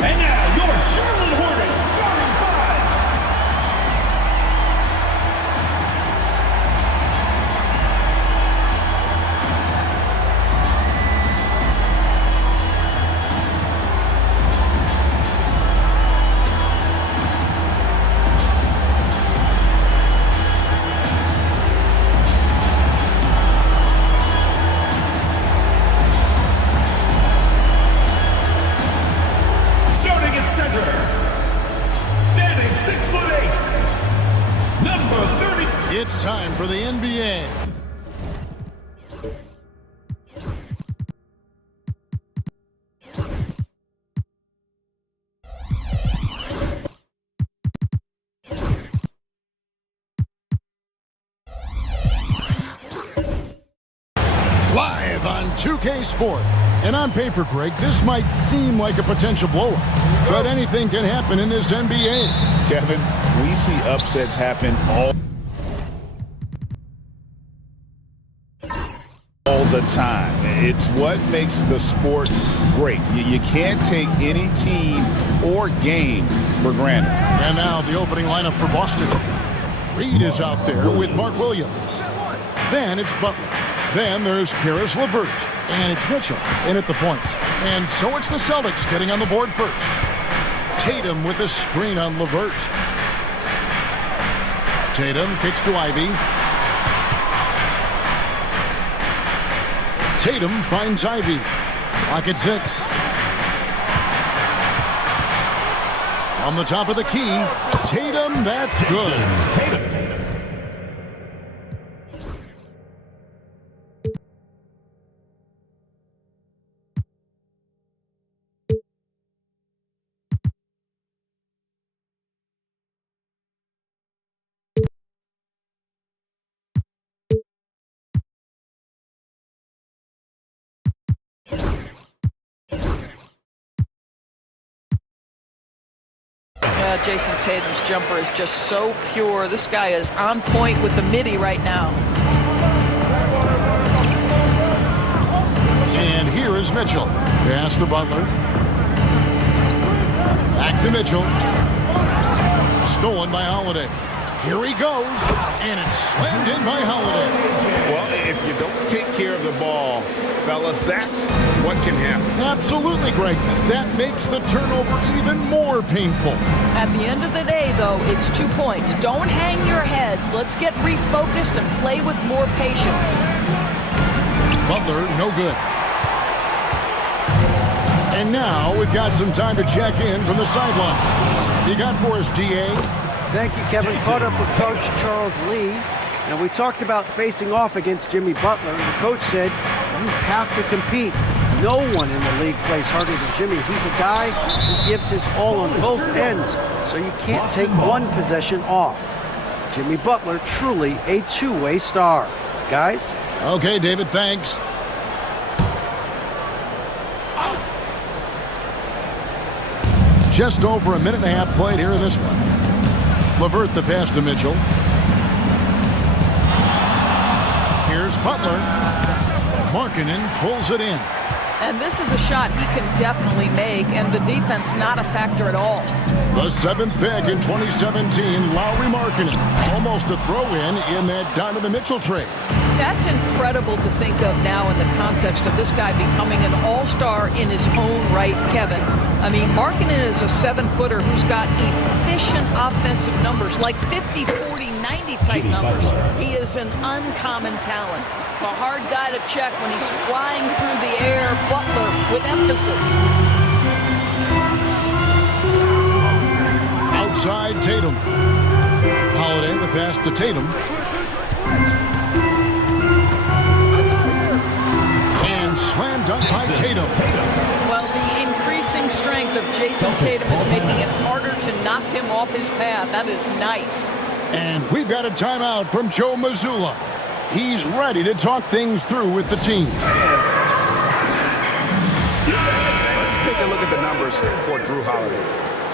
And now, your Charlotte Hornets starting five. It's time for the NBA. Live on 2K Sport. And on paper, Greg, this might seem like a potential blowout, but anything can happen in this NBA. Kevin, we see upsets happen all the time. It's what makes the sport great. You can't take any team or game for granted. And now the opening lineup for Boston. Reed is out there with Mark Williams. Then it's Butler. Then there's Karis LeVert. And it's Mitchell in at the point. And so it's the Celtics getting on the board first. Tatum with a screen on LeVert. Tatum kicks to Ivy. Tatum finds Ivy. Clock at 6. From the top of the key, Tatum, that's good. Tatum. Jason Tatum's jumper is just so pure. This guy is on point with the midi right now. And here is Mitchell. Pass to Butler. Back to Mitchell. Stolen by Holiday. Here he goes. And it's slammed in by Holiday. Well, if you don't take care of the ball, fellas, that's what can happen. Absolutely, Greg. That makes the turnover even more painful. At the end of the day, though, it's 2 points. Don't hang your heads. Let's get refocused and play with more patience. Butler, no good. And now we've got some time to check in from the sideline. You got for us, DA? Thank you, Kevin. Caught up with Coach Charles Lee. And we talked about facing off against Jimmy Butler. And the coach said, you have to compete. No one in the league plays harder than Jimmy. He's a guy who gives his all on both ends. So you can't take one possession off. Jimmy Butler, truly a two-way star. Guys? Okay, David, thanks. Just over a minute and a half played here in this one. LeVert the pass to Mitchell. Here's Butler. Markkanen pulls it in. And this is a shot he can definitely make, and the defense not a factor at all. The 7th pick in 2017, Lauri Markkanen. Almost a throw-in that Donovan Mitchell trade. That's incredible to think of now in the context of this guy becoming an all-star in his own right, Kevin. I mean, Markkanen is a 7-footer who's got efficient offensive numbers, like 50, 40, 90 type numbers. He is an uncommon talent. A hard guy to check when he's flying through the air. Butler with emphasis. Outside Tatum. Holiday the pass to Tatum. And slam dunk by Tatum. Well, the increasing strength of Jason Tatum is making it harder to knock him off his path. That is nice. And we've got a timeout from Joe Mazzulla. He's ready to talk things through with the team. Let's take a look at the numbers for Jrue Holiday.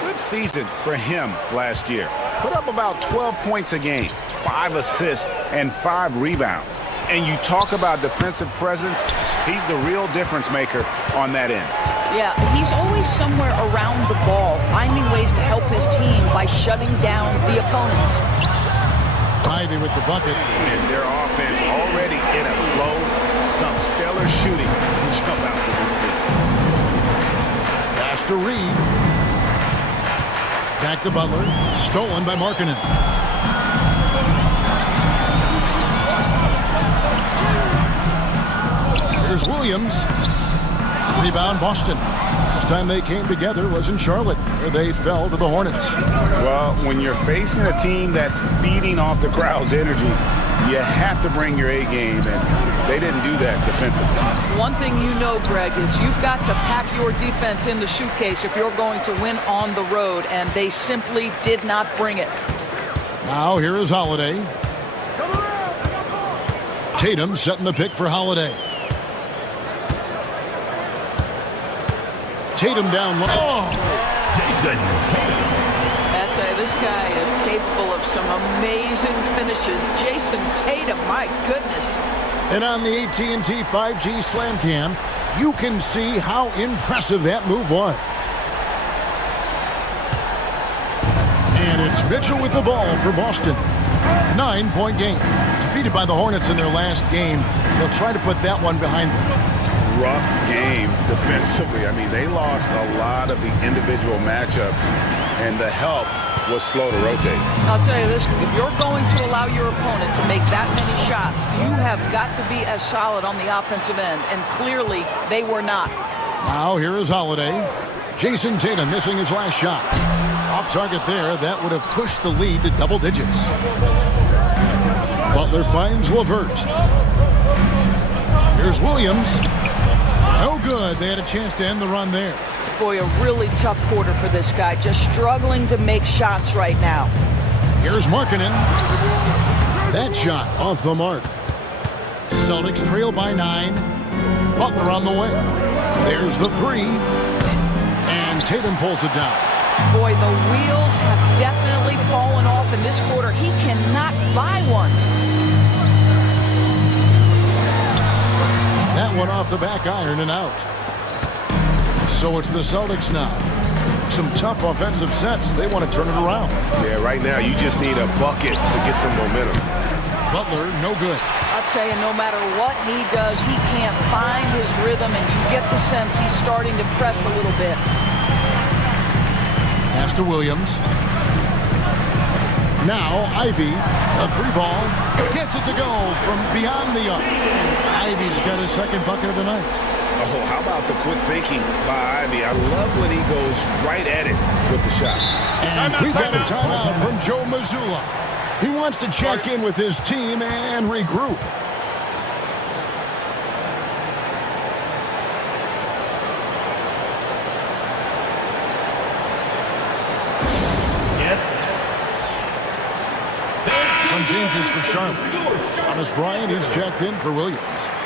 Good season for him last year. Put up about 12 points a game, 5 assists, and 5 rebounds. And you talk about defensive presence, he's the real difference maker on that end. Yeah, he's always somewhere around the ball, finding ways to help his team by shutting down the opponents. Ivy with the bucket. And their offense already in a flow. Some stellar shooting to jump out to this league. Pass to Reed. Back to Butler. Stolen by Markkanen. Here's Williams. Rebound Boston. Last time they came together was in Charlotte, where they fell to the Hornets. Well, when you're facing a team that's feeding off the crowd's energy, you have to bring your A game, and they didn't do that defensively. One thing you know, Greg, is you've got to pack your defense in the suitcase if you're going to win on the road, and they simply did not bring it. Now here is Holiday. Tatum setting the pick for Holiday. Tatum down low. Oh! I'd say this guy is capable of some amazing finishes. Jason Tatum, my goodness. And on the AT&T 5G Slam Cam, you can see how impressive that move was. And it's Mitchell with the ball for Boston. 9-point game. Defeated by the Hornets in their last game. They'll try to put that one behind them. Rough game defensively. I mean, they lost a lot of the individual matchups, and the help was slow to rotate. I'll tell you this, if you're going to allow your opponent to make that many shots, you have got to be as solid on the offensive end, and clearly they were not. Now here is Holiday. Jason Tatum missing his last shot. Off target there, that would have pushed the lead to double digits. Butler finds LeVert. Here's Williams. No good. They had a chance to end the run there. Boy, a really tough quarter for this guy. Just struggling to make shots right now. Here's Markkanen. That shot off the mark. Celtics trail by 9. Butler on the way. There's the 3. And Tatum pulls it down. Boy, the wheels have definitely fallen off in this quarter. He cannot buy one. That one off the back iron and out. So it's the Celtics now. Some tough offensive sets. They want to turn it around. Yeah, right now you just need a bucket to get some momentum. Butler, no good. I'll tell you, no matter what he does, he can't find his rhythm, and you get the sense he's starting to press a little bit. Pass to Williams. Now Ivy, a 3-ball, gets it to go from beyond the arc. Ivy's got his second bucket of the night. Oh, how about the quick thinking by Ivy? I love when he goes right at it with the shot. And we've got a timeout from Joe Mazzulla. He wants to check in with his team and regroup. Some changes for Charlotte. Thomas Bryant, he's checked in for Williams.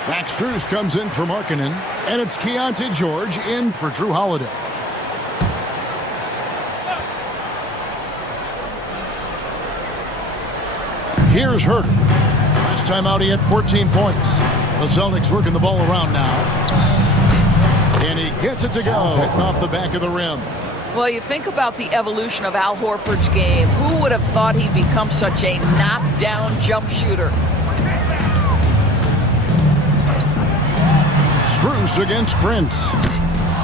Max Strus comes in for Markkanen. And it's Keontae George in for Drew Holiday. Here's Herter. Last time out, he had 14 points. The Celtics working the ball around now. And he gets it to go, hitting off the back of the rim. Well, you think about the evolution of Al Horford's game. Who would have thought he'd become such a knockdown jump shooter? Strus against Prince.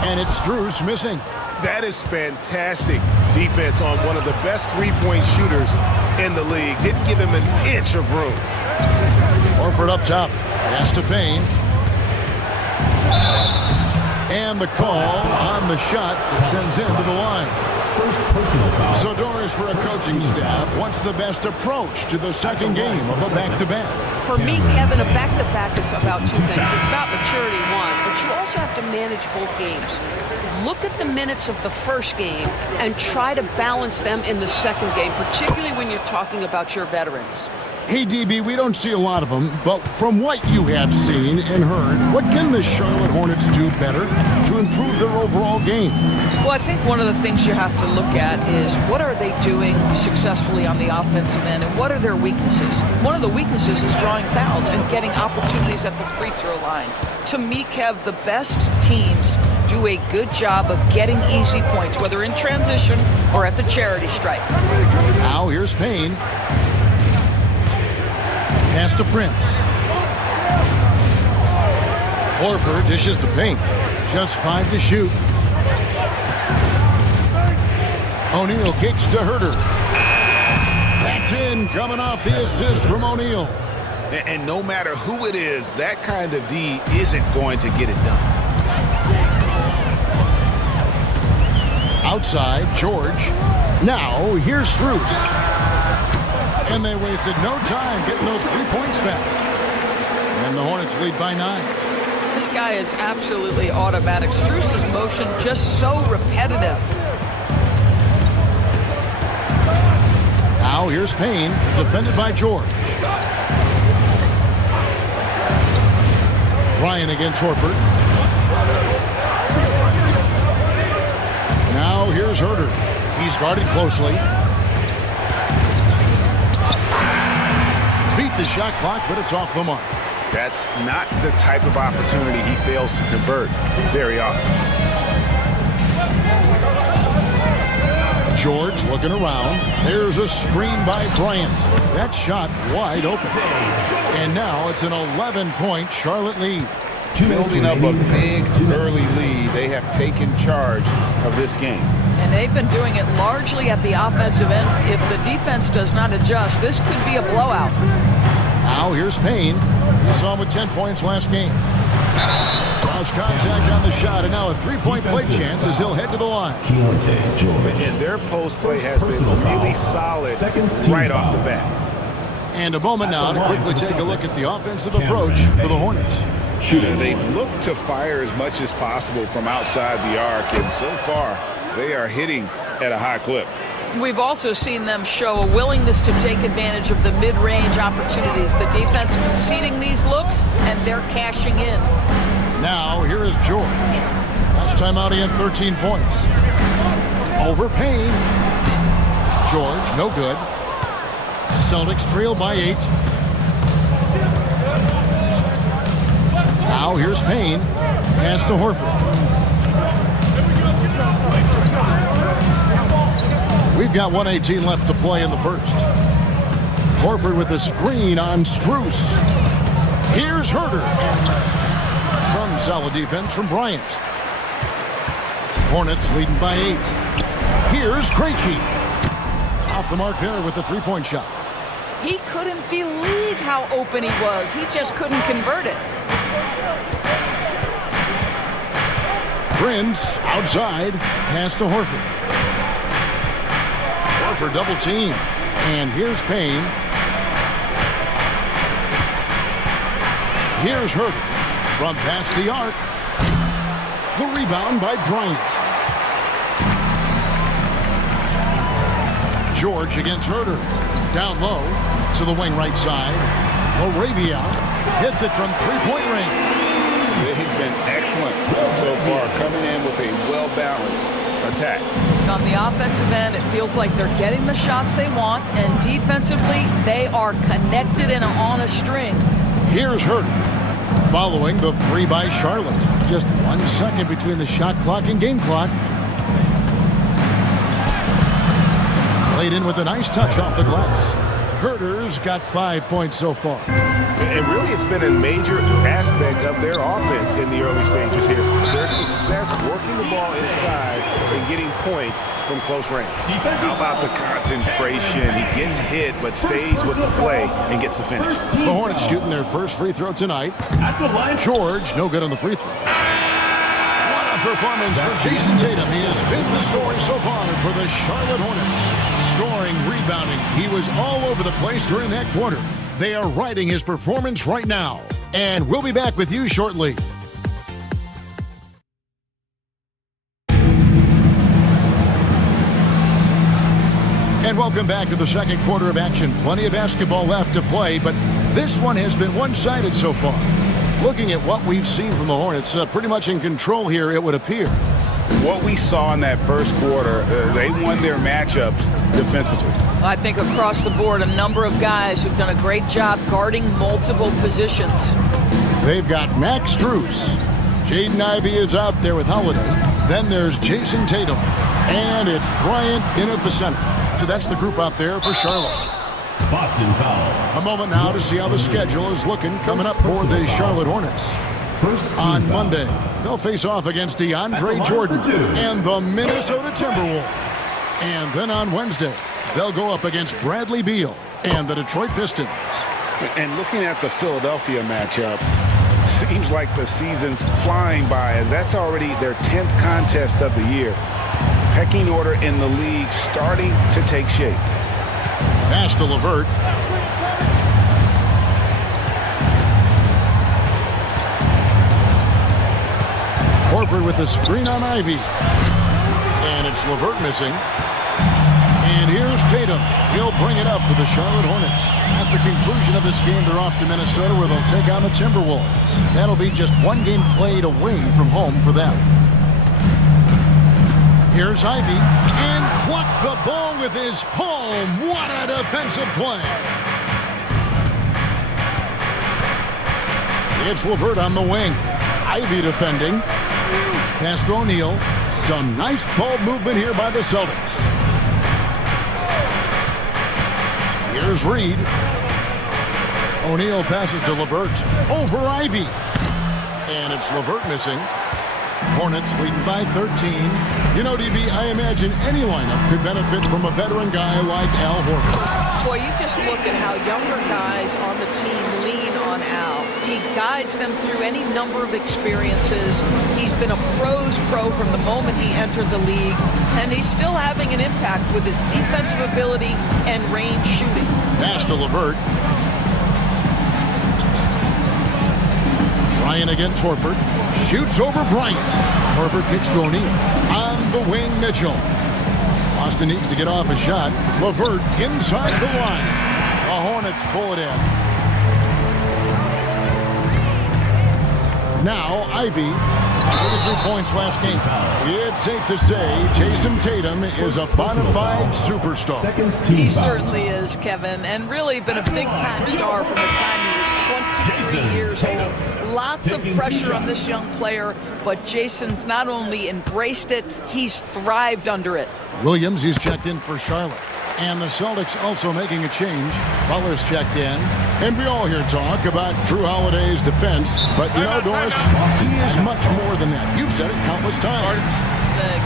And it's Strus missing. That is fantastic defense on one of the best three-point shooters in the league. Didn't give him an inch of room. Horford up top. Pass to Payne. And the call on the shot that sends him to the line. So Doris, for a coaching staff, what's the best approach to the second game of a back-to-back? For me, Kevin, a back-to-back is about two things. It's about maturity, one, but you also have to manage both games. Look at the minutes of the first game and try to balance them in the second game, particularly when you're talking about your veterans. Hey, DB, we don't see a lot of them, but from what you have seen and heard, what can the Charlotte Hornets do better to improve their overall game? Well, I think one of the things you have to look at is what are they doing successfully on the offensive end and what are their weaknesses? One of the weaknesses is drawing fouls and getting opportunities at the free throw line. To me, Kev, the best teams do a good job of getting easy points, whether in transition or at the charity stripe. Now here's Payne. Pass to Prince. Horford dishes to Payne. Just 5 to shoot. O'Neal kicks to Herter. That's in, coming off the assist from O'Neal. And no matter who it is, that kind of D isn't going to get it done. Outside, George. Now, here's Strus. And they wasted no time getting those 3 points back. And the Hornets lead by 9. This guy is absolutely automatic. Strus's motion just so repetitive. Now here's Payne, defended by George. Ryan against Horford. Now here's Herter. He's guarded closely. Beat the shot clock, but it's off the mark. That's not the type of opportunity he fails to convert very often. George looking around. There's a screen by Bryant. That shot wide open. And now it's an 11-point Charlotte lead. Building up a big early lead, they have taken charge of this game. And they've been doing it largely at the offensive end. If the defense does not adjust, this could be a blowout. Now here's Payne. You saw him with 10 points last game. Cross contact on the shot, and now a three-point play chance as he'll head to the line. And their post play has been really solid right off the bat. And a moment now to quickly take a look at the offensive approach for the Hornets. They've looked to fire as much as possible from outside the arc, and so far they are hitting at a high clip. We've also seen them show a willingness to take advantage of the mid-range opportunities. The defense conceding these looks, and they're cashing in. Now, here is George. Last time out, he had 13 points. Over Payne. George, no good. Celtics trail by 8. Now, here's Payne. Pass to Horford. We've got 1:18 left to play in the first. Horford with a screen on Strus. Here's Herter. Some solid defense from Bryant. Hornets leading by 8. Here's Krejci. Off the mark there with the three-point shot. He couldn't believe how open he was. He just couldn't convert it. Prince outside. Pass to Horford. For double team. And here's Payne. Here's Herter from past the arc. The rebound by Bryant. George against Herter. Down low to the wing right side. Laravia hits it from three-point range. They've been excellent so far, coming in with a well-balanced attack. On the offensive end, it feels like they're getting the shots they want, and defensively, they are connected and on a string. Here's Herter, following the three by Charlotte. Just 1 second between the shot clock and game clock. Played in with a nice touch off the glass. Herter's got 5 points so far. And really, it's been a major aspect of their offense in the early stages here. Their success working the ball inside and getting points from close range. How about the concentration? He gets hit, but stays with the play and gets the finish. The Hornets shooting their first free throw tonight. George, no good on the free throw. What a performance for Jason Tatum. He has been the story so far for the Charlotte Hornets. Scoring, rebounding. He was all over the place during that quarter. They are riding his performance right now. And we'll be back with you shortly. And welcome back to the second quarter of action. Plenty of basketball left to play, but this one has been one-sided so far. Looking at what we've seen from the Hornets, pretty much in control here, it would appear. What we saw in that first quarter, they won their matchups defensively. I think across the board, a number of guys who've done a great job guarding multiple positions. They've got Max Strus. Jaden Ivey is out there with Holiday. Then there's Jason Tatum. And it's Bryant in at the center. So that's the group out there for Charlotte. Boston foul. A moment now to see how the schedule is looking coming up for the Charlotte Hornets. On Monday, they'll face off against DeAndre Jordan and the Minnesota Timberwolves. And then on Wednesday, they'll go up against Bradley Beal and the Detroit Pistons. And looking at the Philadelphia matchup, seems like the season's flying by, as that's already their 10th contest of the year. Pecking order in the league starting to take shape. Pass to LeVert. Horford with the screen on Ivy. And it's LeVert missing. And here's Tatum. He'll bring it up for the Charlotte Hornets. At the conclusion of this game, they're off to Minnesota where they'll take on the Timberwolves. That'll be just one game played away from home for them. Here's Ivy. And blocked the ball with his palm. What a defensive play. It's LeVert on the wing. Ivy defending. Pass to O'Neal. Some nice ball movement here by the Celtics. Here's Reed. O'Neal passes to LeVert. Over Ivy. And it's LeVert missing. Hornets leading by 13. You know, DB, I imagine any lineup could benefit from a veteran guy like Al Horford. Boy, you just look at how younger guys on the team lean on Al. He guides them through any number of experiences. He's been a pro's pro from the moment he entered the league, and he's still having an impact with his defensive ability and range shooting. Pass to LeVert. Bryant against Horford. Shoots over Bryant. Horford kicks to O'Neal. On the wing, Mitchell. Boston needs to get off a shot. LeVert inside the line. The Hornets pull it in. Now, Ivy, 33 points last game. It's safe to say Jason Tatum is a bona fide superstar. He certainly is, Kevin, and really been a big-time star from the time he was 23 years old. Lots of pressure on this young player, but Jason's not only embraced it, he's thrived under it. Williams, he's checked in for Charlotte. And the Celtics also making a change. Butler's checked in. And we all hear talk about Drew Holiday's defense. But, you know, Doris, he is much more than that. You've said it countless times.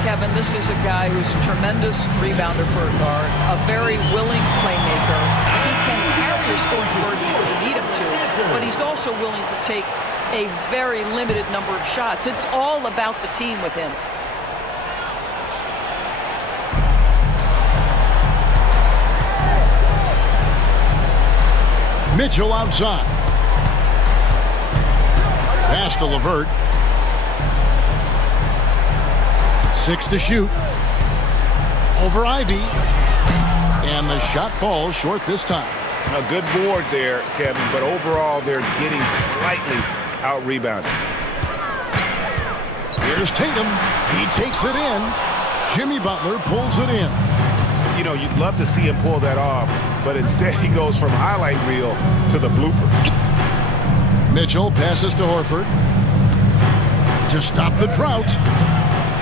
Kevin, this is a guy who's a tremendous rebounder for a guard, a very willing playmaker. He can carry a scoring burden if you need him to, but he's also willing to take a very limited number of shots. It's all about the team with him. Mitchell outside. Pass to LeVert. 6 to shoot. Over Ivy. And the shot falls short this time. A good board there, Kevin, but overall they're getting slightly out-rebounded. Here's Tatum. He takes it in. Jimmy Butler pulls it in. You know, you'd love to see him pull that off, but instead he goes from highlight reel to the bloopers. Mitchell passes to Horford to stop the drought,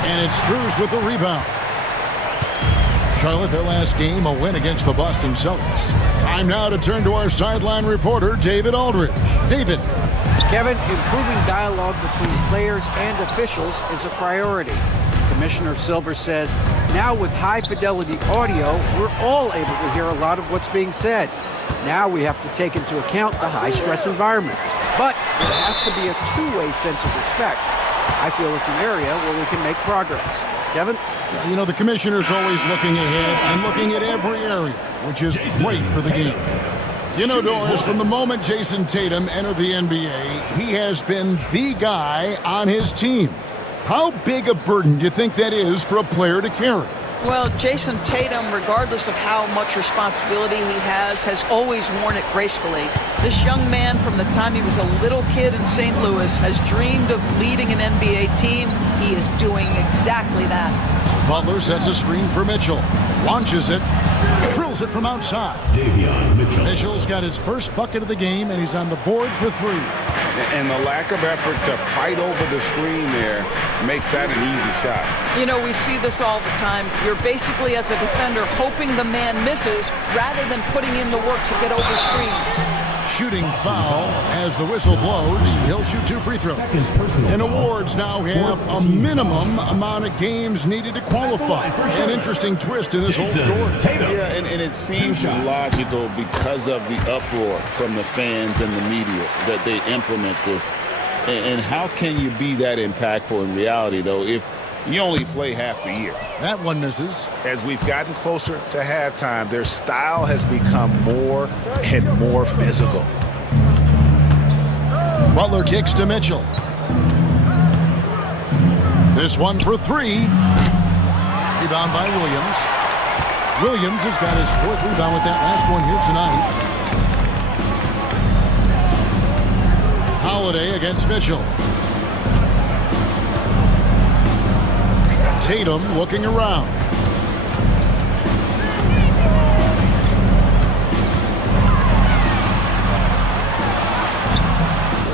and it's Strus with the rebound. Charlotte, their last game, a win against the Boston Celtics. Time now to turn to our sideline reporter, David Aldridge. David. Kevin, improving dialogue between players and officials is a priority. Commissioner Silver says, now with high-fidelity audio, we're all able to hear a lot of what's being said. Now we have to take into account the high-stress environment. But there has to be a two-way sense of respect. I feel it's an area where we can make progress. Kevin? You know, the commissioner's always looking ahead and looking at every area, which is great for the game. You know, Doris, from the moment Jason Tatum entered the NBA, he has been the guy on his team. How big a burden do you think that is for a player to carry? Well, Jason Tatum, regardless of how much responsibility he has always worn it gracefully. This young man, from the time he was a little kid in St. Louis, has dreamed of leading an NBA team. He is doing exactly that. Butler sets a screen for Mitchell. Launches it. Drills it from outside. Mitchell's got his first bucket of the game, and he's on the board for 3. And the lack of effort to fight over the screen there makes that an easy shot. You know, we see this all the time. You're basically, as a defender, hoping the man misses rather than putting in the work to get over screens. Shooting foul as the whistle blows. He'll shoot 2 free throws. And awards now have a minimum amount of games needed to qualify. An interesting twist in this whole story. Yeah, and it seems logical because of the uproar from the fans and the media that they implement this. And how can you be that impactful in reality, though, if You only play half the year. That one misses. As we've gotten closer to halftime, their style has become more and more physical. Butler kicks to Mitchell. This one for three. Rebound by Williams. Williams has got his 4th rebound with that last one here tonight. Holiday against Mitchell. Tatum looking around.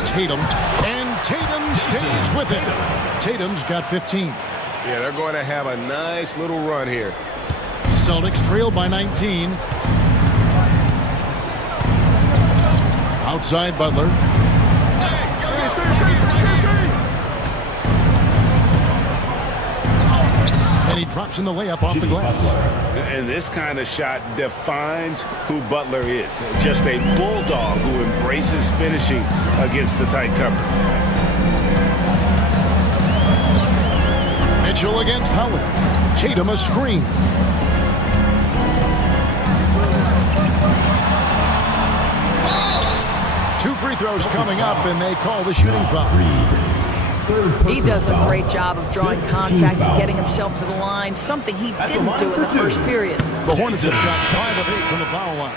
Tatum, and Tatum stays with it. Tatum's got 15. Yeah, they're going to have a nice little run here. Celtics trail by 19. Outside Butler. And he drops in the layup off the glass. And this kind of shot defines who Butler is. Just a bulldog who embraces finishing against the tight cover. Mitchell against Howard. Tatum a screen. Two free throws coming up, and they call the shooting foul. He does a great job of drawing contact and getting himself to the line, something he didn't do in the first period. The Hornets have shot 5 of 8 from the foul line.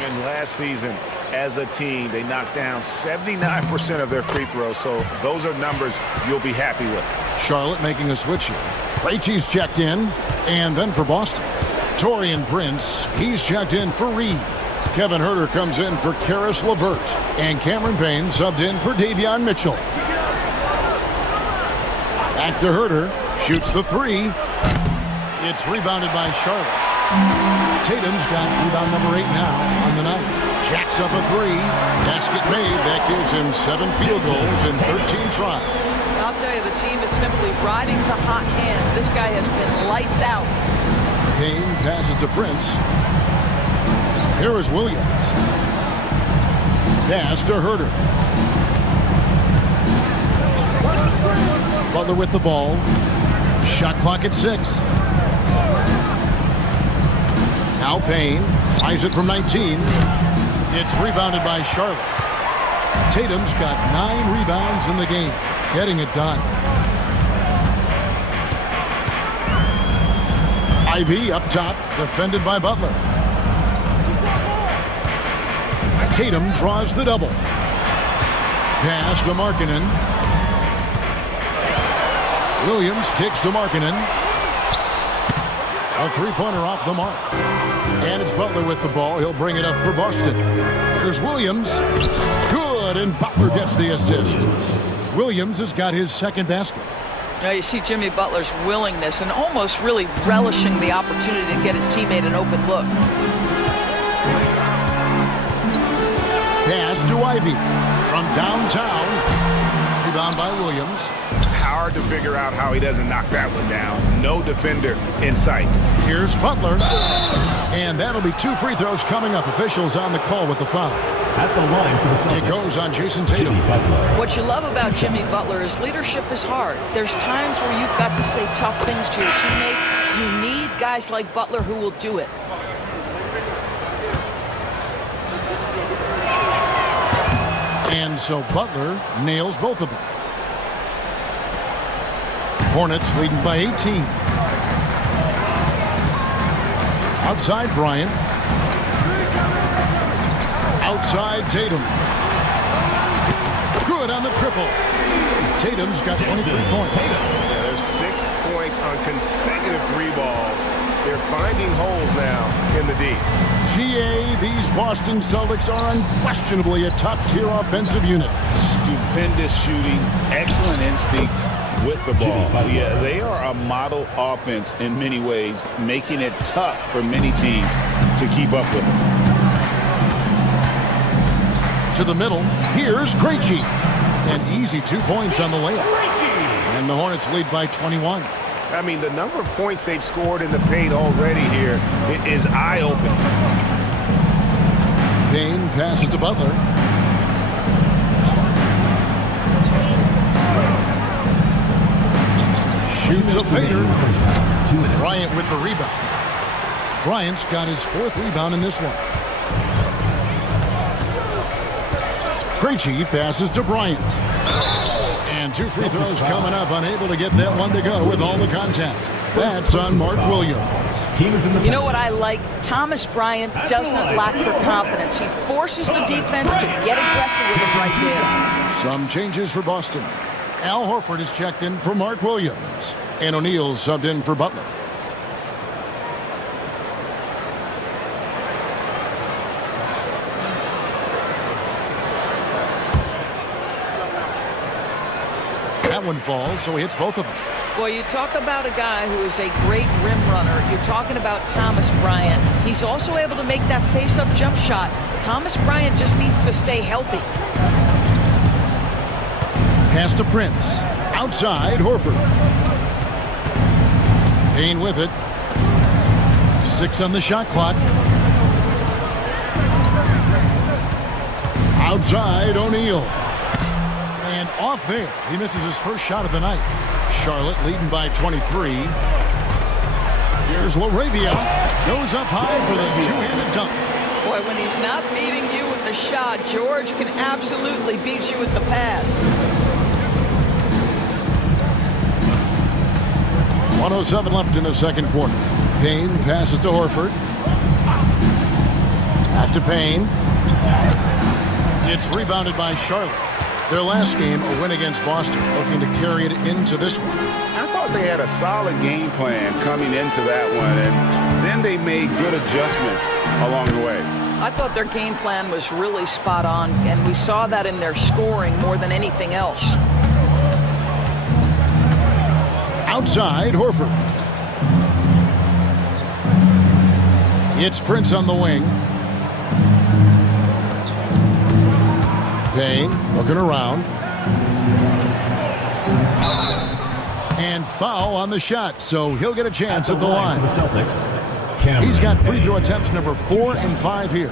And last season, as a team, they knocked down 79% of their free throws, so those are numbers you'll be happy with. Charlotte making a switch here. Krejci's checked in, and then for Boston. Taurean Prince, he's checked in for Reed. Kevin Huerter comes in for Caris LeVert, and Cameron Payne subbed in for Davion Mitchell. Back to Huerter, shoots the 3. It's rebounded by Charlotte. Tatum's got rebound number 8 now on the night. Jacks up a 3. Basket made. That gives him 7 field goals in 13 tries. I'll tell you, the team is simply riding the hot hand. This guy has been lights out. Payne passes to Prince. Here is Williams. Pass to Huerter. Butler with the ball. Shot clock at 6. Now Payne tries it from 19. It's rebounded by Charlotte. Tatum's got 9 rebounds in the game, getting it done. Ivy up top, defended by Butler. Tatum draws the double. Pass to Markkanen. Williams kicks to Markkanen. A 3-pointer off the mark. And it's Butler with the ball. He'll bring it up for Boston. Here's Williams. Good, and Butler gets the assist. Williams has got his 2nd basket. Now you see Jimmy Butler's willingness and almost really relishing the opportunity to get his teammate an open look. Pass to Ivy from downtown. Rebound by Williams. Hard to figure out how he doesn't knock that one down. No defender in sight. Here's Butler. And that'll be 2 free throws coming up. Officials on the call with the foul. At the line for the Celtics. It goes on Jason Tatum. What you love about Jimmy Butler is leadership is hard. There's times where you've got to say tough things to your teammates. You need guys like Butler who will do it. And so Butler nails both of them. Hornets leading by 18. Outside Bryant. Outside Tatum. Good on the triple. Tatum's got 23 points. Yeah, there's 6 points on consecutive 3 balls. They're finding holes now in the D. GA, these Boston Celtics are unquestionably a top-tier offensive unit. Stupendous shooting, excellent instincts with the ball. Yeah, they are a model offense in many ways, making it tough for many teams to keep up with them. To the middle, here's Krejci. And easy 2 points on the layup. And the Hornets lead by 21. I mean, the number of points they've scored in the paint already here is eye-opening. Payne passes to Butler. shoots a fader. 2 minutes. Bryant with the rebound. Bryant's got his 4th rebound in this one. Krejci passes to Bryant. And 2 free throws coming up, unable to get that one to go with all the contact. That's on Mark Williams. Team is in the You know what I like? Thomas Bryant doesn't lack for confidence. He forces the defense to get aggressive with him right there. Some changes for Boston. Al Horford is checked in for Mark Williams. And O'Neal subbed in for Butler. That one falls, so he hits both of them. Well, you talk about a guy who is a great rim runner. You're talking about Thomas Bryant. He's also able to make that face-up jump shot. Thomas Bryant just needs to stay healthy. Pass to Prince. Outside, Horford. Payne with it. 6 on the shot clock. Outside, O'Neal. And off there. He misses his first shot of the night. Charlotte leading by 23. Here's Laravia. Goes up high for the 2-handed dunk. Boy, when he's not beating you with the shot, George can absolutely beat you with the pass. 1:07 left in the second quarter. Payne passes to Horford. Back to Payne. It's rebounded by Charlotte. Their last game, a win against Boston, looking to carry it into this one. I thought they had a solid game plan coming into that one, and then they made good adjustments along the way. I thought their game plan was really spot on, and we saw that in their scoring more than anything else. Outside, Horford. It's Prince on the wing. Payne looking around. And foul on the shot, so he'll get a chance at the line. For the Celtics. He's got free throw attempts number 4 and 5 here.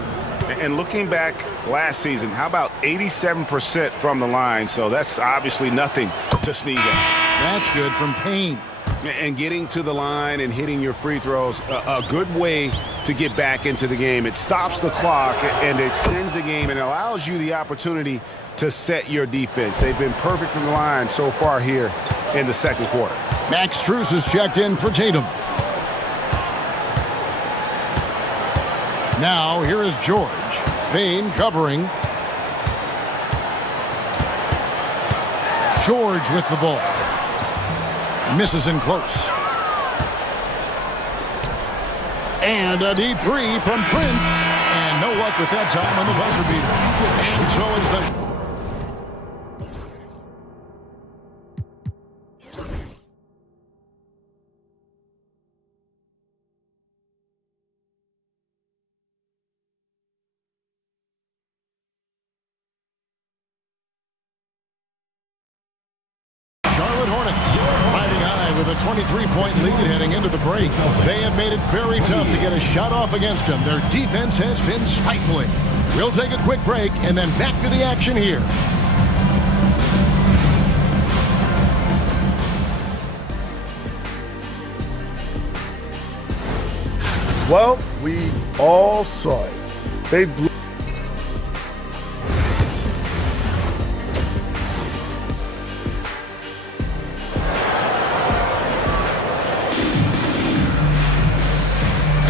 And looking back last season, how about 87% from the line? So that's obviously nothing to sneeze at. That's good from Payne. And getting to the line and hitting your free throws, a good way to get back into the game. It stops the clock and extends the game and allows you the opportunity to set your defense. They've been perfect from the line so far here in the second quarter. Max Strus is checked in for Tatum. Now here is George. Payne covering. George with the ball. Misses in close. And a deep 3 from Prince. And no luck with that time on the buzzer beater. And so it's the... Charlotte Hornets riding high with a 23-point lead heading into the break. They have made it very tough to get a shot off against them. Their defense has been stifling. We'll take a quick break and then back to the action here. Well, we all saw it. They blew.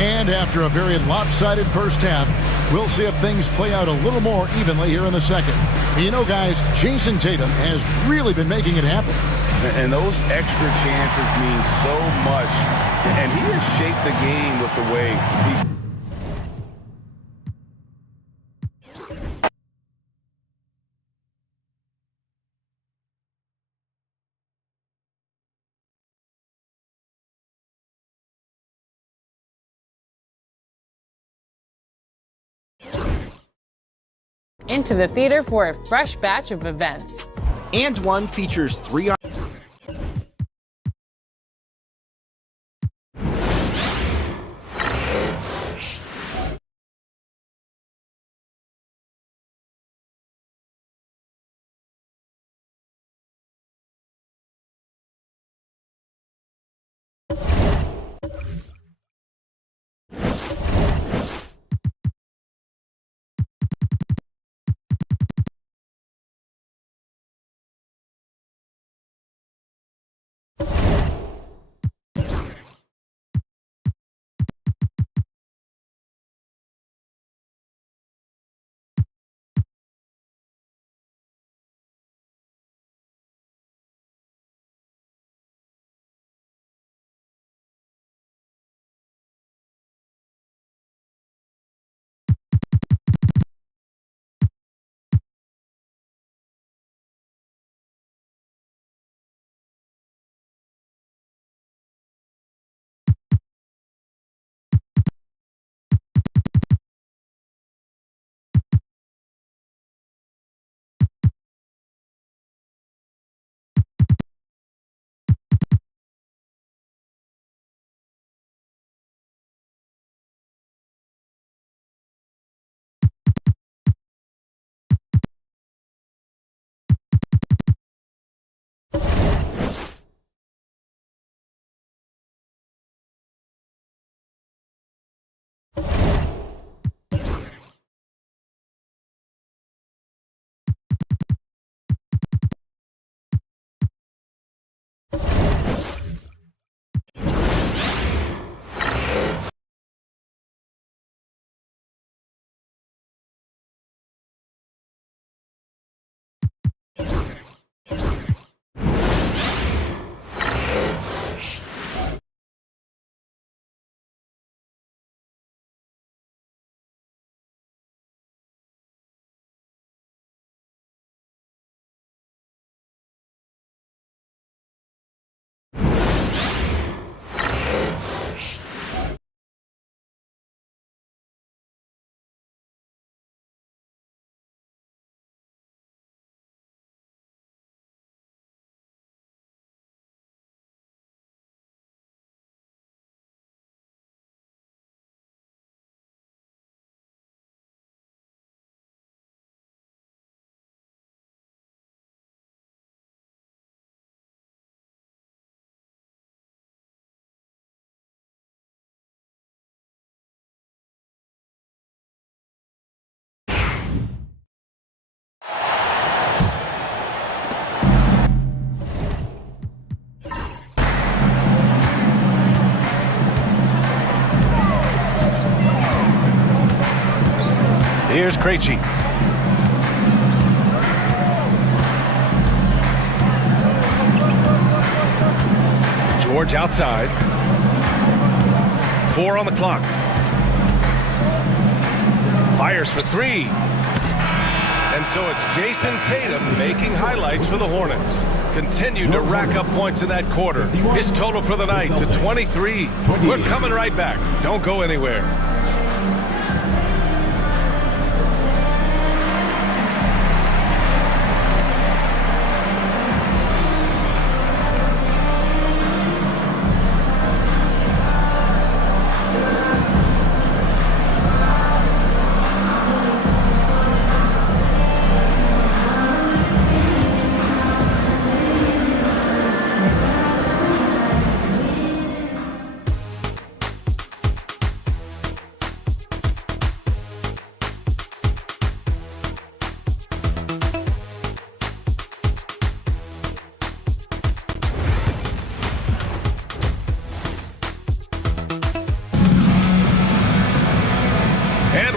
And after a very lopsided first half, we'll see if things play out a little more evenly here in the second. You know, guys, Jason Tatum has really been making it happen. And those extra chances mean so much. And he has shaped the game with the way he's... Into the theater for a fresh batch of events. And one features 3 on Here's Krejci. George outside. 4 on the clock. Fires for 3. And so it's Jason Tatum making highlights for the Hornets. Continued to rack up points in that quarter. His total for the night to 23. We're coming right back. Don't go anywhere.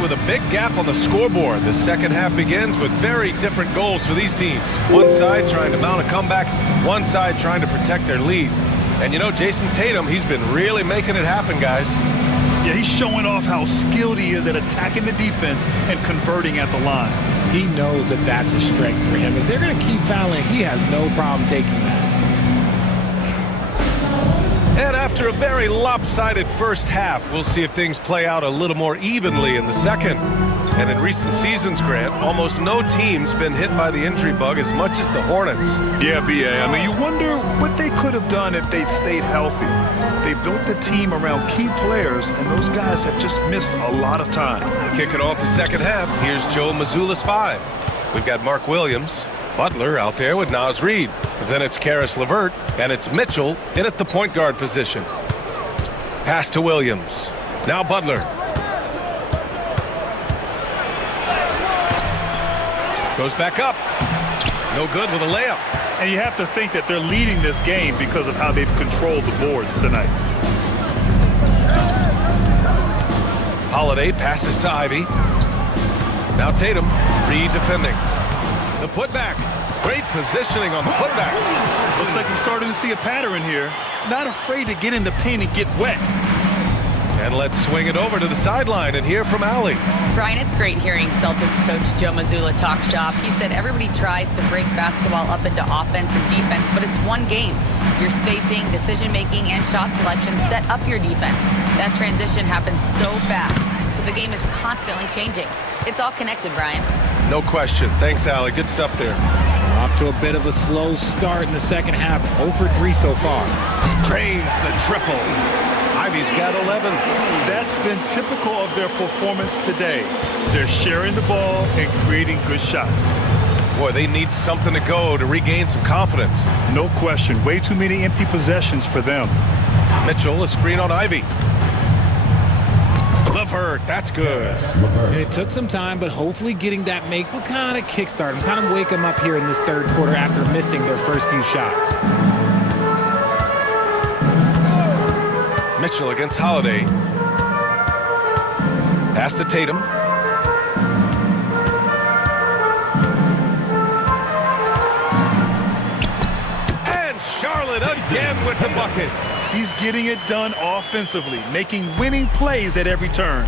With a big gap on the scoreboard, the second half begins with very different goals for these teams. One side trying to mount a comeback, one side trying to protect their lead. And you know, Jason Tatum, he's been really making it happen, guys. Yeah, he's showing off how skilled he is at attacking the defense and converting at the line. He knows that that's a strength for him. If they're going to keep fouling, he has no problem taking that. And after a very lopsided first half, we'll see if things play out a little more evenly in the second. And in recent seasons, Grant, almost no team's been hit by the injury bug as much as the Hornets. Yeah, B.A. I mean, you wonder what they could have done if they'd stayed healthy. They built the team around key players, and those guys have just missed a lot of time. Kicking off the second half, here's Joe Mazzulla's 5. We've got Mark Williams, Butler out there with Naz Reid. Then it's Caris LeVert, and it's Mitchell in at the point guard position. Pass to Williams. Now Butler. Goes back up. No good with a layup. And you have to think that they're leading this game because of how they've controlled the boards tonight. Holiday passes to Ivy. Now Tatum, Reid defending. The putback. Great positioning on the putback. Looks like we're starting to see a pattern here. Not afraid to get in the paint and get wet. And let's swing it over to the sideline and hear from Allie. Brian, it's great hearing Celtics coach Joe Mazzulla talk shop. He said everybody tries to break basketball up into offense and defense, but it's one game. Your spacing, decision-making, and shot selection set up your defense. That transition happens so fast, so the game is constantly changing. It's all connected, Brian. No question. Thanks, Allie. Good stuff there. Off to a bit of a slow start in the second half. 0 for 3 so far. Drains the triple. Ivy's got 11. That's been typical of their performance today. They're sharing the ball and creating good shots. Boy, they need something to go to regain some confidence. No question. Way too many empty possessions for them. Mitchell, a screen on Ivy. LeVert, that's good. And it took some time, but hopefully getting that make will kind of kickstart them, kind of wake them up here in this third quarter after missing their first few shots. Mitchell against Holiday. Pass to Tatum. And Charlotte again with the bucket. He's getting it done offensively, making winning plays at every turn.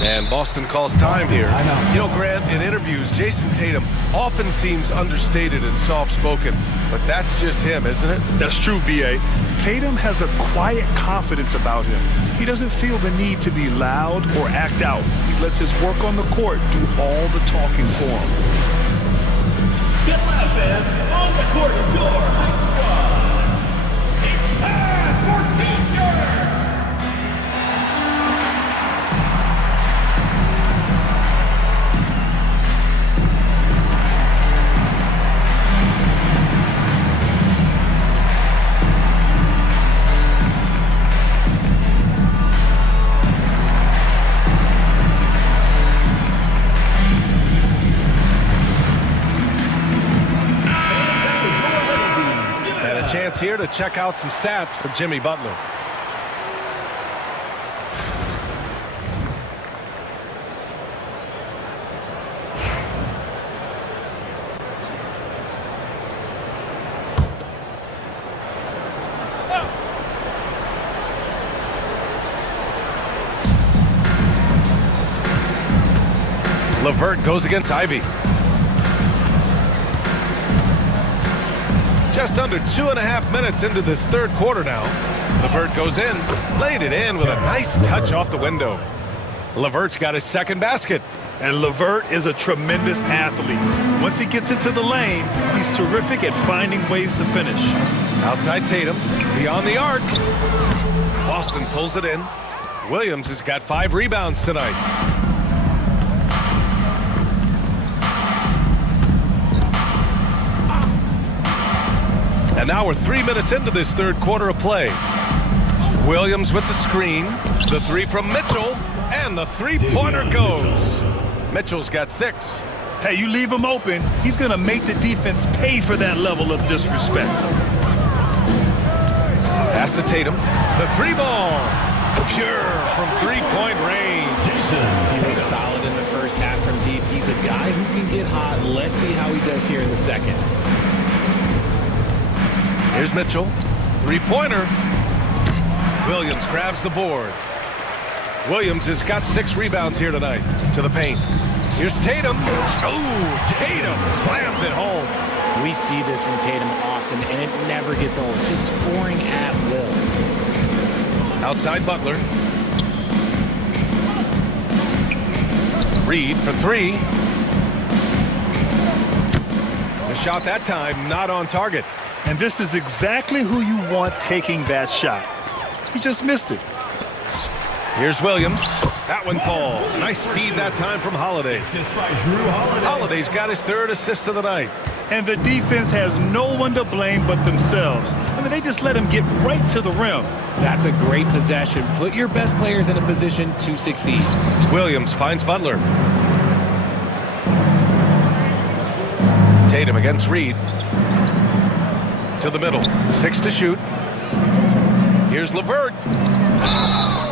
And Boston calls time here. You know, Grant, in interviews, Jason Tatum often seems understated and soft-spoken, but that's just him, isn't it? That's true, B.A. Tatum has a quiet confidence about him. He doesn't feel the need to be loud or act out. He lets his work on the court do all the talking for him. Get left end on the court, your high squad. It's time for T-shirts. Chance here to check out some stats for Jimmy Butler. LeVert goes against Ivy. Just under 2.5 minutes into this third quarter now. LeVert goes in, laid it in with a nice touch off the window. LeVert's got his second basket. And LeVert is a tremendous athlete. Once he gets into the lane, he's terrific at finding ways to finish. Outside Tatum, beyond the arc. Boston pulls it in. Williams has got 5 rebounds tonight. And now we're 3 minutes into this third quarter of play. Williams with the screen, the 3 from Mitchell, and the three-pointer goes. Mitchell's got 6. Hey, you leave him open, he's going to make the defense pay for that level of disrespect. Pass to Tatum, the 3-ball. Pure from three-point range. He was solid in the first half from deep. He's a guy who can get hot. Let's see how he does here in the second. Here's Mitchell, three-pointer. Williams grabs the board. Williams has got 6 rebounds here tonight. To the paint. Here's Tatum. Oh, Tatum slams it home. We see this from Tatum often, and it never gets old. Just scoring at will. Outside Butler. Reed for 3. The shot that time not on target. And this is exactly who you want taking that shot. He just missed it. Here's Williams. That one falls. Nice feed that time from Holiday. Holiday's got his 3rd assist of the night. And the defense has no one to blame but themselves. I mean, they just let him get right to the rim. That's a great possession. Put your best players in a position to succeed. Williams finds Butler. Tatum against Reed. To the middle. 6 to shoot. Here's LeVert.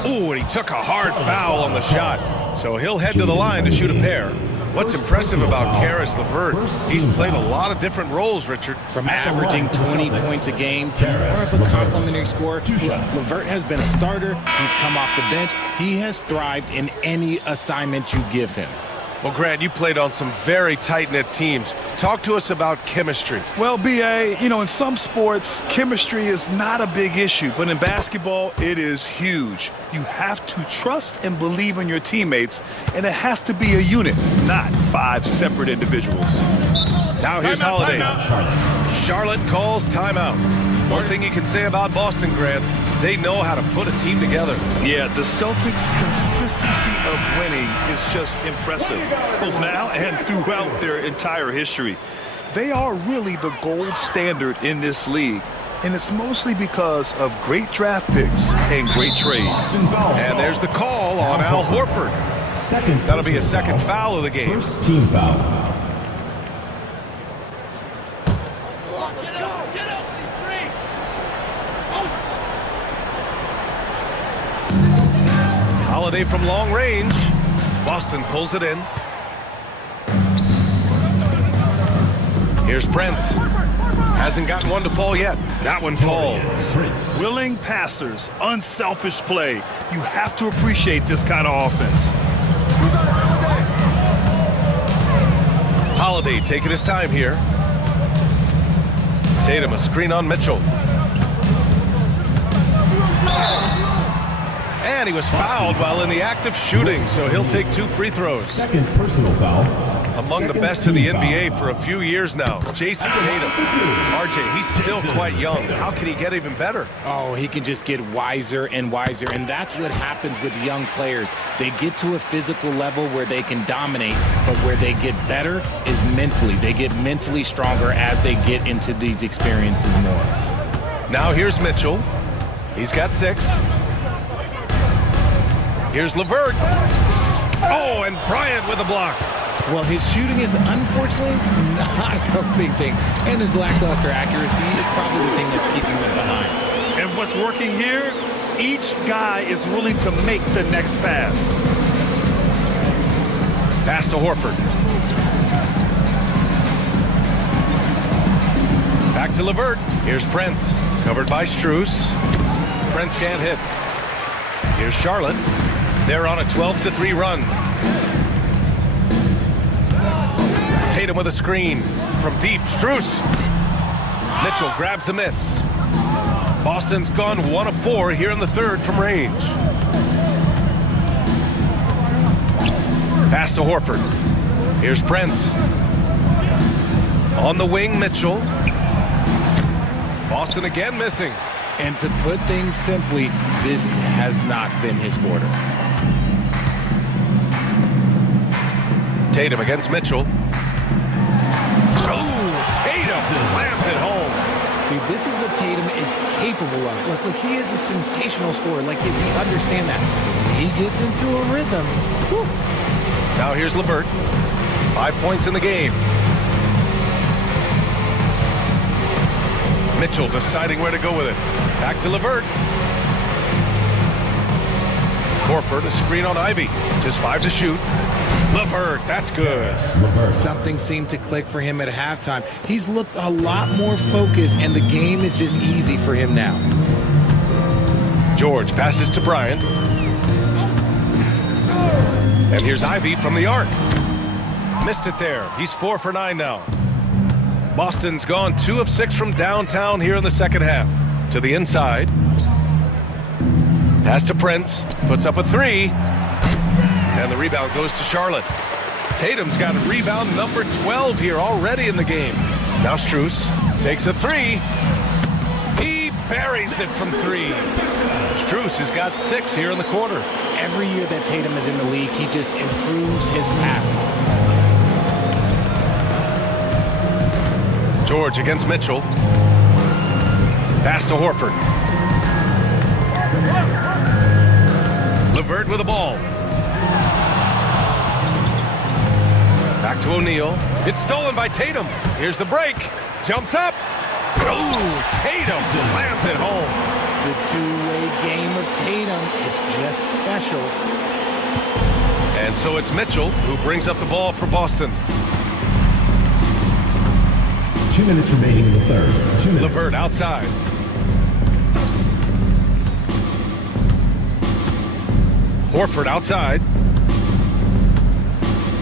Ooh, and he took a hard foul on the shot. So he'll head to the line to shoot a pair. What's impressive about Caris LeVert, he's played a lot of different roles, Richard. From averaging 20 points a game to more of a complimentary scorer, LeVert has been a starter. He's come off the bench. He has thrived in any assignment you give him. Well, Grant, you played on some very tight-knit teams. Talk to us about chemistry. Well, B.A., you know, in some sports, chemistry is not a big issue, but in basketball, it is huge. You have to trust and believe in your teammates, and it has to be a unit, not 5 separate individuals. Now here's Holiday. Charlotte calls timeout. One thing you can say about Boston, Grant, they know how to put a team together. Yeah, the Celtics' consistency of winning is just impressive, both now and throughout their entire history. They are really the gold standard in this league, and it's mostly because of great draft picks and great trades. And there's the call on Al Horford. That'll be a second foul of the game. First team foul. Holiday from long range. Boston pulls it in. Here's Brent. Hasn't gotten one to fall yet. That one falls. Willing passers, unselfish play. You have to appreciate this kind of offense. Holiday taking his time here. Tatum a screen on Mitchell. And he was fouled while in the act of shooting, so he'll take 2 free throws. Second personal foul. Among the best in the NBA for a few years now, Jason Tatum. RJ, he's still quite young. How can he get even better? Oh, he can just get wiser and wiser, and that's what happens with young players. They get to a physical level where they can dominate, but where they get better is mentally. They get mentally stronger as they get into these experiences more. Now here's Mitchell. He's got 6. Here's LeVert. Oh, and Bryant with a block. Well, his shooting is unfortunately not helping things, and his lackluster accuracy is probably the thing that's keeping them behind. And what's working here, each guy is willing to make the next pass. Pass to Horford. Back to LeVert. Here's Prince. Covered by Strus. Prince can't hit. Here's Charlotte. They're on a 12-3 run. Tatum with a screen. From deep, Strus. Mitchell grabs a miss. Boston's gone 1 of 4 here in the third from range. Pass to Horford. Here's Prince. On the wing, Mitchell. Boston again missing. And to put things simply, this has not been his quarter. Tatum against Mitchell. Oh, Tatum slams it home. See, this is what Tatum is capable of. Like he is a sensational scorer. Like, we understand that. When he gets into a rhythm, whew. Now here's LeVert. 5 points in the game. Mitchell deciding where to go with it. Back to LeVert. Horford, a screen on Ivy. Just 5 to shoot. LeVert, that's good. Something seemed to click for him at halftime. He's looked a lot more focused, and the game is just easy for him now. George passes to Bryant. And here's Ivy from the arc. Missed it there. He's 4 for 9 now. Boston's gone 2 of 6 from downtown here in the second half. To the inside. Pass to Prince. Puts up a 3. And the rebound goes to Charlotte. Tatum's got a rebound number 12 here already in the game. Now Strus takes a 3. He buries it from 3. Strus has got 6 here in the quarter. Every year that Tatum is in the league, he just improves his passing. George against Mitchell. Pass to Horford. LeVert with the ball. Back to O'Neal. It's stolen by Tatum. Here's the break. Jumps up. Oh, Tatum slams it home. The two-way game of Tatum is just special. And so it's Mitchell who brings up the ball for Boston. 2 minutes remaining in the third. 2 minutes. LeVert outside. Horford outside.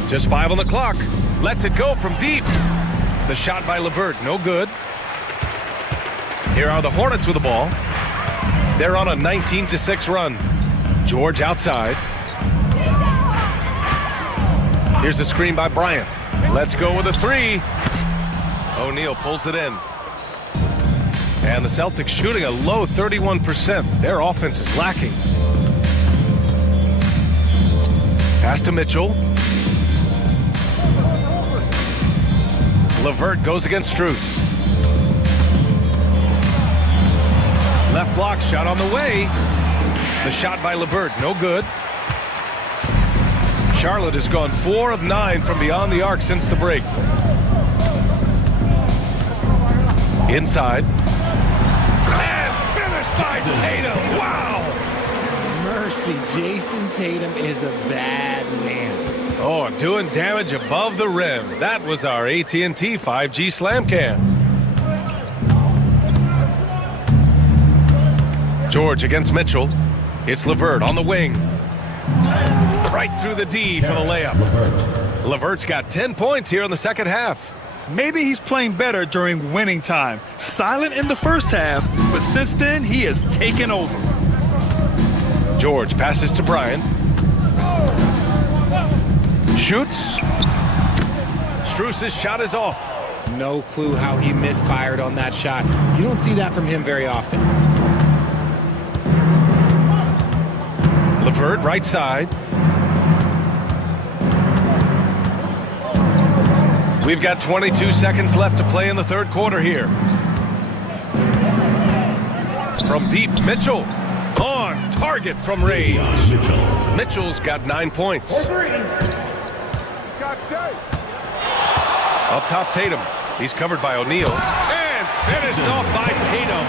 Just 5 on the clock. Lets it go from deep. The shot by LeVert, no good. Here are the Hornets with the ball. They're on a 19-6 run. George outside. Here's the screen by Bryant. Let's go with a 3. O'Neal pulls it in. And the Celtics shooting a low 31%. Their offense is lacking. Pass to Mitchell. LeVert goes against Strus. Left block shot on the way. The shot by LeVert, no good. Charlotte has gone 4 of 9 from beyond the arc since the break. Inside. And finished by Tatum. Wow. Mercy, Jason Tatum is a bad man. Oh, doing damage above the rim. That was our AT&T 5G Slam Cam. George against Mitchell. It's LeVert on the wing. Right through the D for the layup. LeVert's got 10 points here in the second half. Maybe he's playing better during winning time. Silent in the first half, but since then, he has taken over. George passes to Bryant. Shoots. Strus's shot is off. No clue how he misfired on that shot. You don't see that from him very often. LeVert right side. We've got 22 seconds left to play in the third quarter here. From deep, Mitchell. On target from range. Mitchell's got 9 points. Up top, Tatum. He's covered by O'Neal. And finished off by Tatum.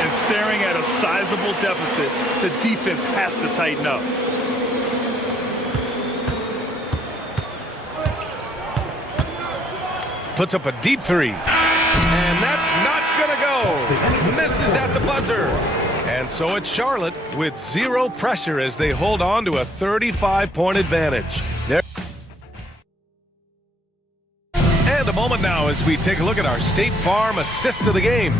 And staring at a sizable deficit, the defense has to tighten up. Puts up a deep 3. And that's not gonna go. Misses at the buzzer. And so it's Charlotte with 0 pressure as they hold on to a 35-point advantage. And a moment now as we take a look at our State Farm assist of the game.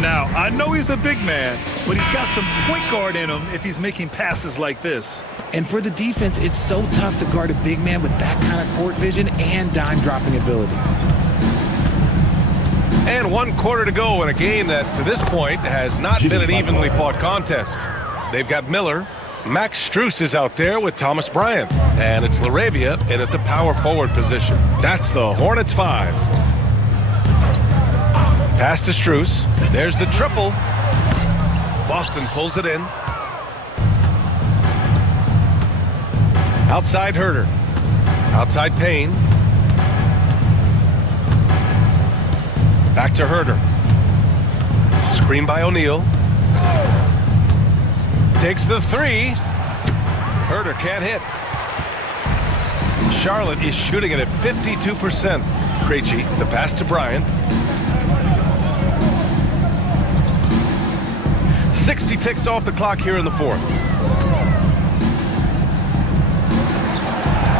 Now, I know he's a big man, but he's got some point guard in him if he's making passes like this. And for the defense, it's so tough to guard a big man with that kind of court vision and dime dropping ability. And 1 quarter to go in a game that, to this point, has not been an evenly fought contest. They've got Miller. Max Strus is out there with Thomas Bryant. And it's Laravia in at the power forward position. That's the Hornets 5. Pass to Strus. There's the triple. Boston pulls it in. Outside Herter. Outside Payne. Back to Herter. Screen by O'Neal. Takes the 3. Herter can't hit. Charlotte is shooting it at 52%. Krejci, the pass to Bryant. 60 ticks off the clock here in the 4th.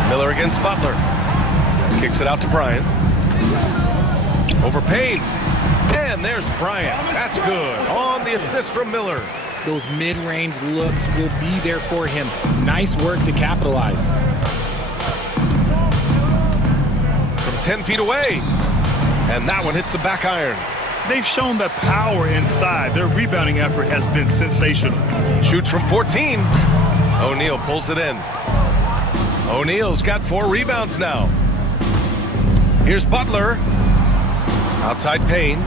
Miller against Butler. Kicks it out to Bryant. Over Payne. And there's Bryant. That's good. On the assist from Miller. Those mid-range looks will be there for him. Nice work to capitalize. From 10 feet away. And that one hits the back iron. They've shown that power inside. Their rebounding effort has been sensational. Shoots from 14. O'Neal pulls it in. O'Neal's got 4 rebounds now. Here's Butler. Outside Payne.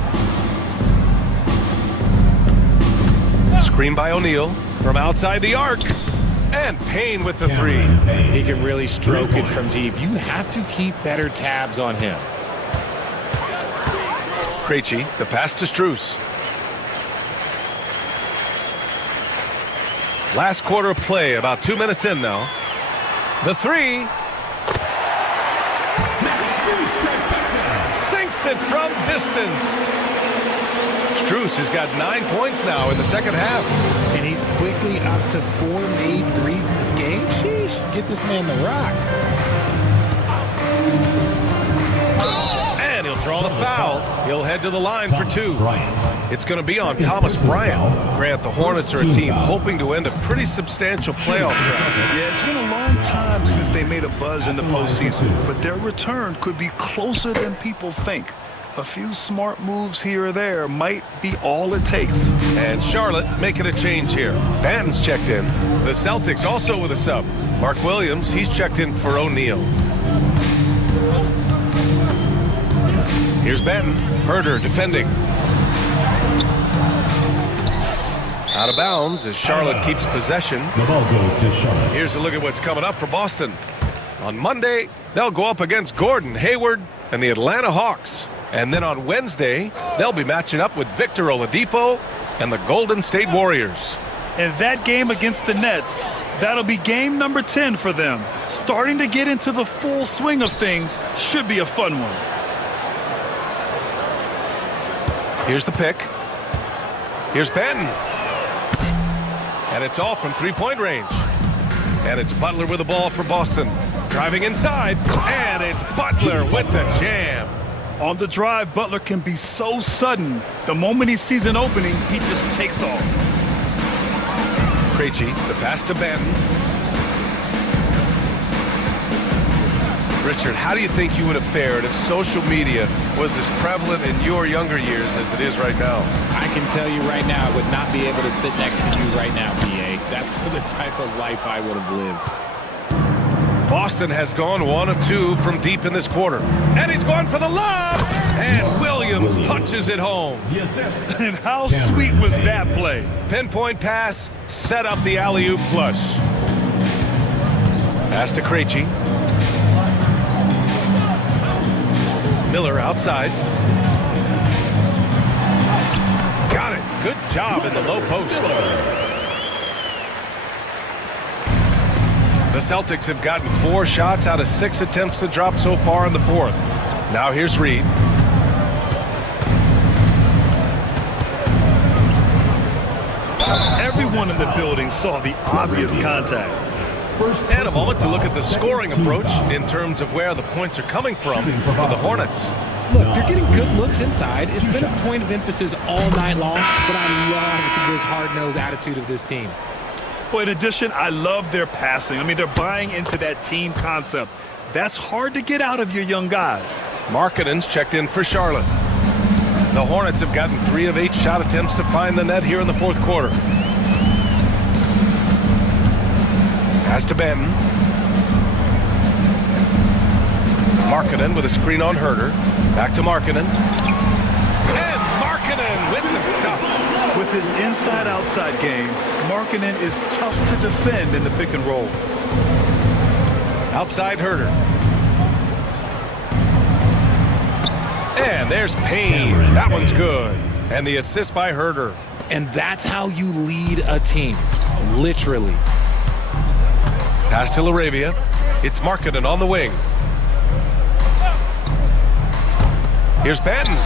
Screen by O'Neal from outside the arc. And Payne with the 3. He can really stroke it from deep. You have to keep better tabs on him. Krejci, the pass to Strus. Last quarter of play, about 2 minutes in now. The 3. Sinks it from distance. Strus has got 9 points now in the second half. And he's quickly up to 4 made threes in this game. Sheesh, get this man the rock. And he'll draw the foul. He'll head to the line for 2. It's going to be on Thomas Bryant. Grant, the Hornets are a team hoping to end a pretty substantial playoff run. Yeah, it's been a long time since they made a buzz in the postseason, but their return could be closer than people think. A few smart moves here or there might be all it takes. And Charlotte making a change here. Banton's checked in. The Celtics also with a sub. Mark Williams, he's checked in for O'Neal. Here's Banton. Herter defending. Out of bounds as Charlotte keeps possession. The ball goes to Charlotte. Here's a look at what's coming up for Boston. On Monday, they'll go up against Gordon Hayward and the Atlanta Hawks. And then on Wednesday, they'll be matching up with Victor Oladipo and the Golden State Warriors. And that game against the Nets, that'll be game number 10 for them. Starting to get into the full swing of things should be a fun one. Here's the pick. Here's Banton. And it's off from three-point range. And it's Butler with the ball for Boston. Driving inside. And it's Butler with the jam. On the drive, Butler can be so sudden. The moment he sees an opening, he just takes off. Krejci, the pass to Banton. Richard, how do you think you would have fared if social media was as prevalent in your younger years as it is right now? I can tell you right now, I would not be able to sit next to you right now, PA. That's the type of life I would have lived. Boston has gone 1 of 2 from deep in this quarter. And he's gone for the lob! And Williams punches it home. And how sweet was that play? Pinpoint pass, set up the alley-oop flush. Pass to Krejci. Miller outside. Got it. Good job in the low post. The Celtics have gotten 4 shots out of 6 attempts to drop so far in the 4th. Now here's Reed. Everyone in the building saw the obvious contact. And a moment to look at the scoring approach in terms of where the points are coming from for the Hornets. Look, they're getting good looks inside. It's been a point of emphasis all night long, but I love this hard-nosed attitude of this team. Well, in addition, I love their passing. I mean, they're buying into that team concept. That's hard to get out of your young guys. Markkanen's checked in for Charlotte. The Hornets have gotten 3 of 8 shot attempts to find the net here in the fourth quarter. Pass to Benton. Markkanen with a screen on Herder. Back to Markkanen. And Markkanen with the stuff. With his inside-outside game, Markkanen is tough to defend in the pick and roll. Outside Herder. And there's Payne. That one's good. And the assist by Herder. And that's how you lead a team, literally. Pass to LaRavia. It's Markkanen on the wing. Here's Benton.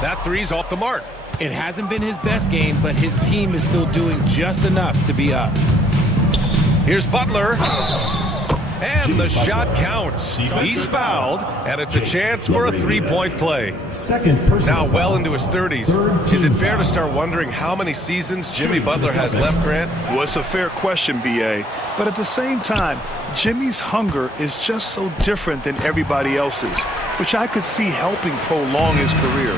That three's off the mark. It hasn't been his best game, but his team is still doing just enough to be up. Here's Butler. And the shot counts. He's fouled, and it's a chance for a three-point play. Now well into his 30s. Is it fair to start wondering how many seasons Jimmy Butler has left, Grant? Well, it's a fair question, B.A. But at the same time, Jimmy's hunger is just so different than everybody else's, which I could see helping prolong his career.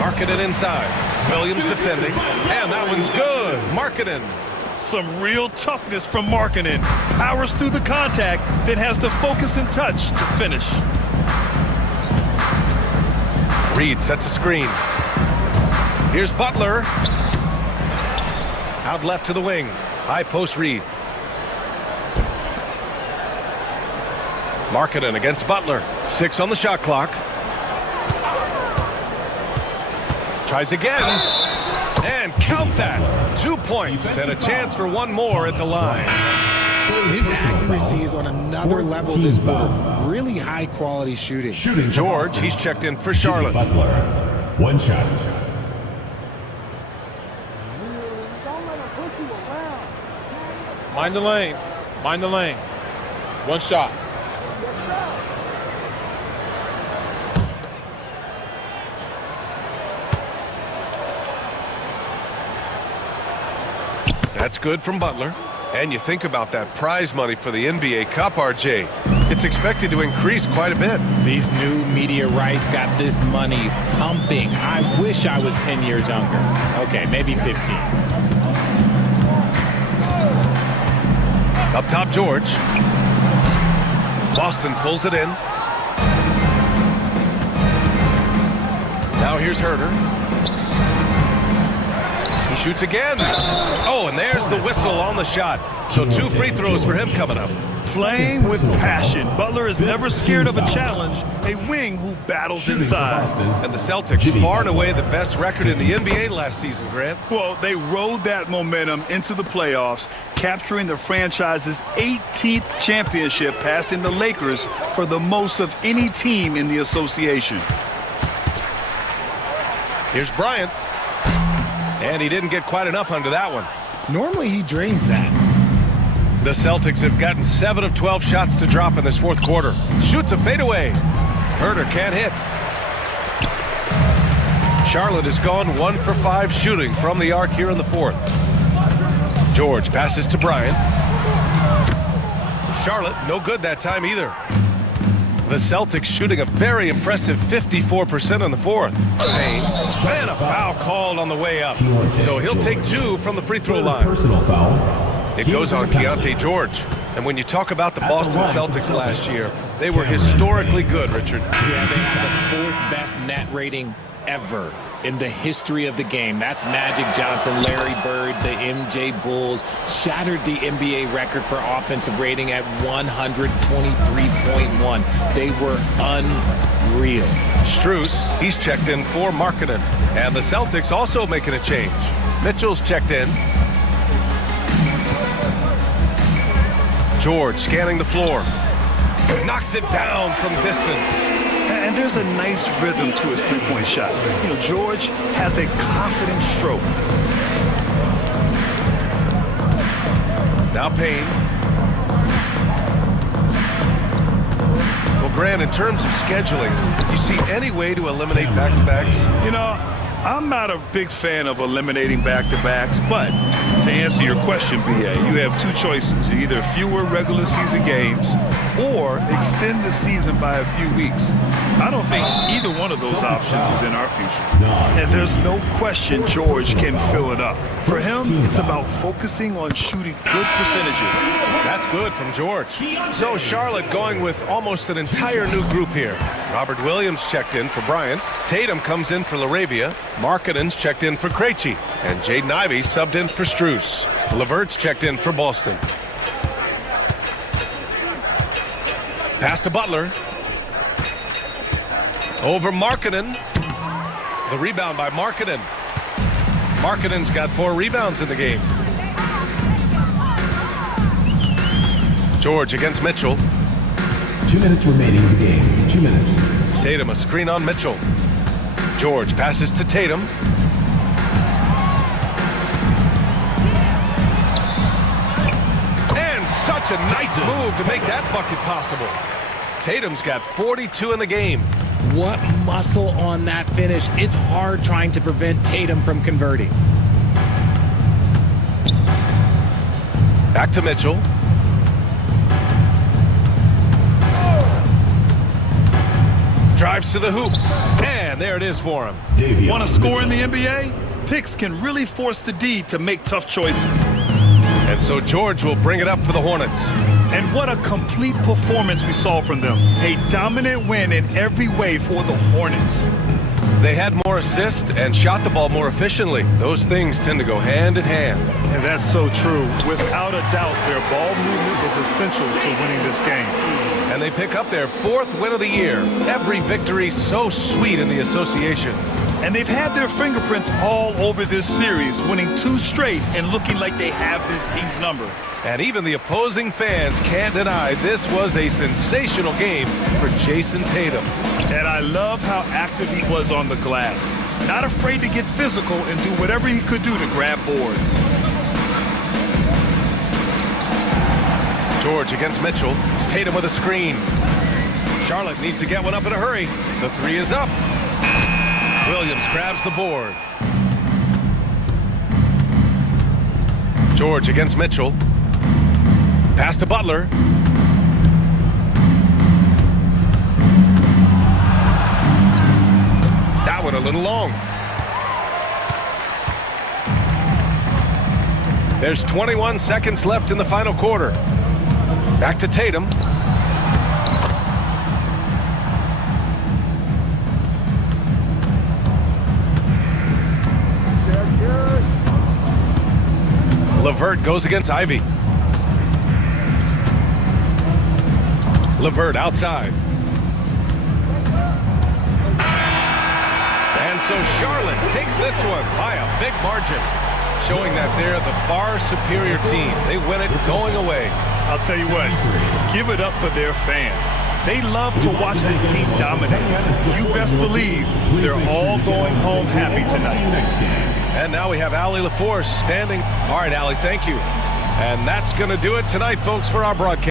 Markkanen inside. Williams defending. And that one's good. Markkanen. Some real toughness from Markkanen. Powers through the contact, then has the focus and touch to finish. Reed sets a screen. Here's Butler. Out left to the wing. High post Reed. Markkanen against Butler. 6 on the shot clock. Tries again. And count that. 2 points and a chance for one more at the line. His accuracy is on another level this quarter. Really high quality shooting. George, he's checked in for Charlotte. Butler, 1 shot. Mind the lanes. Mind the lanes. 1 shot. That's good from Butler. And you think about that prize money for the NBA Cup, RJ. It's expected to increase quite a bit. These new media rights got this money pumping. I wish I was 10 years younger. Okay, maybe 15. Up top, George. Boston pulls it in. Now here's Herder. He shoots again. Oh, and there's the whistle on the shot. So 2 free throws for him coming up. Playing with passion. Butler is never scared of a challenge. A wing who battles inside. And the Celtics, far and away the best record in the NBA last season, Grant. Well, they rode that momentum into the playoffs, capturing the franchise's 18th championship, passing the Lakers for the most of any team in the association. Here's Bryant. And he didn't get quite enough under that one. Normally he drains that. The Celtics have gotten 7 of 12 shots to drop in this fourth quarter. Shoots a fadeaway. Herder can't hit. Charlotte has gone 1 for 5 shooting from the arc here in the fourth. George passes to Bryant. Charlotte, no good that time either. The Celtics shooting a very impressive 54% in the fourth. And a foul called on the way up. So he'll take 2 from the free throw line. Personal foul. It goes on Keontae George. And when you talk about the Boston Celtics last year, they were historically good, Richard. Yeah, they had the 4th best net rating ever in the history of the game. That's Magic Johnson, Larry Bird, the MJ Bulls. Shattered the NBA record for offensive rating at 123.1. They were unreal. Strus, he's checked in for Markkanen. And the Celtics also making a change. Mitchell's checked in. George scanning the floor. Knocks it down from distance. And there's a nice rhythm to his three-point shot. You know, George has a confident stroke. Now Payne. Well, Grant, in terms of scheduling, you see any way to eliminate back-to-backs? You know, I'm not a big fan of eliminating back-to-backs, but to answer your question, B.A., you have two choices. Either fewer regular season games or extend the season by a few weeks. I don't think either one of those options is in our future. And there's no question George can fill it up. For him, it's about focusing on shooting good percentages. That's good from George. So Charlotte going with almost an entire new group here. Robert Williams checked in for Bryant. Tatum comes in for LaRavia. Markkanen's checked in for Krejci. And Jaden Ivey subbed in for Strus. Levert's checked in for Boston. Pass to Butler. Over Markkanen. The rebound by Markkanen. Markkanen's got 4 rebounds in the game. George against Mitchell. 2 minutes remaining in the game. 2 minutes. Tatum, a screen on Mitchell. George passes to Tatum. And such a nice move to make that bucket possible. Tatum's got 42 in the game. What muscle on that finish. It's hard trying to prevent Tatum from converting. Back to Mitchell. Drives to the hoop. And there it is for him. Want to score in the NBA? Picks can really force the D to make tough choices. And so George will bring it up for the Hornets. And what a complete performance we saw from them. A dominant win in every way for the Hornets. They had more assists and shot the ball more efficiently. Those things tend to go hand in hand. And that's so true. Without a doubt, their ball movement was essential to winning this game. And they pick up their 4th win of the year. Every victory so sweet in the association. And they've had their fingerprints all over this series, winning 2 straight and looking like they have this team's number. And even the opposing fans can't deny this was a sensational game for Jason Tatum. And I love how active he was on the glass. Not afraid to get physical and do whatever he could do to grab boards. George against Mitchell. Tatum with a screen. Charlotte needs to get one up in a hurry. The 3 is up. Williams grabs the board. George against Mitchell. Pass to Butler. That one a little long. There's 21 seconds left in the final quarter. Back to Tatum. Levert goes against Ivey. Levert outside. And so Charlotte takes this one by a big margin, showing that they're the far superior team. They win it going away. I'll tell you what, give it up for their fans. They love to watch this team dominate. You best believe they're all going home happy tonight. And now we have Allie LaForce standing. All right, Allie, thank you. And that's going to do it tonight, folks, for our broadcast.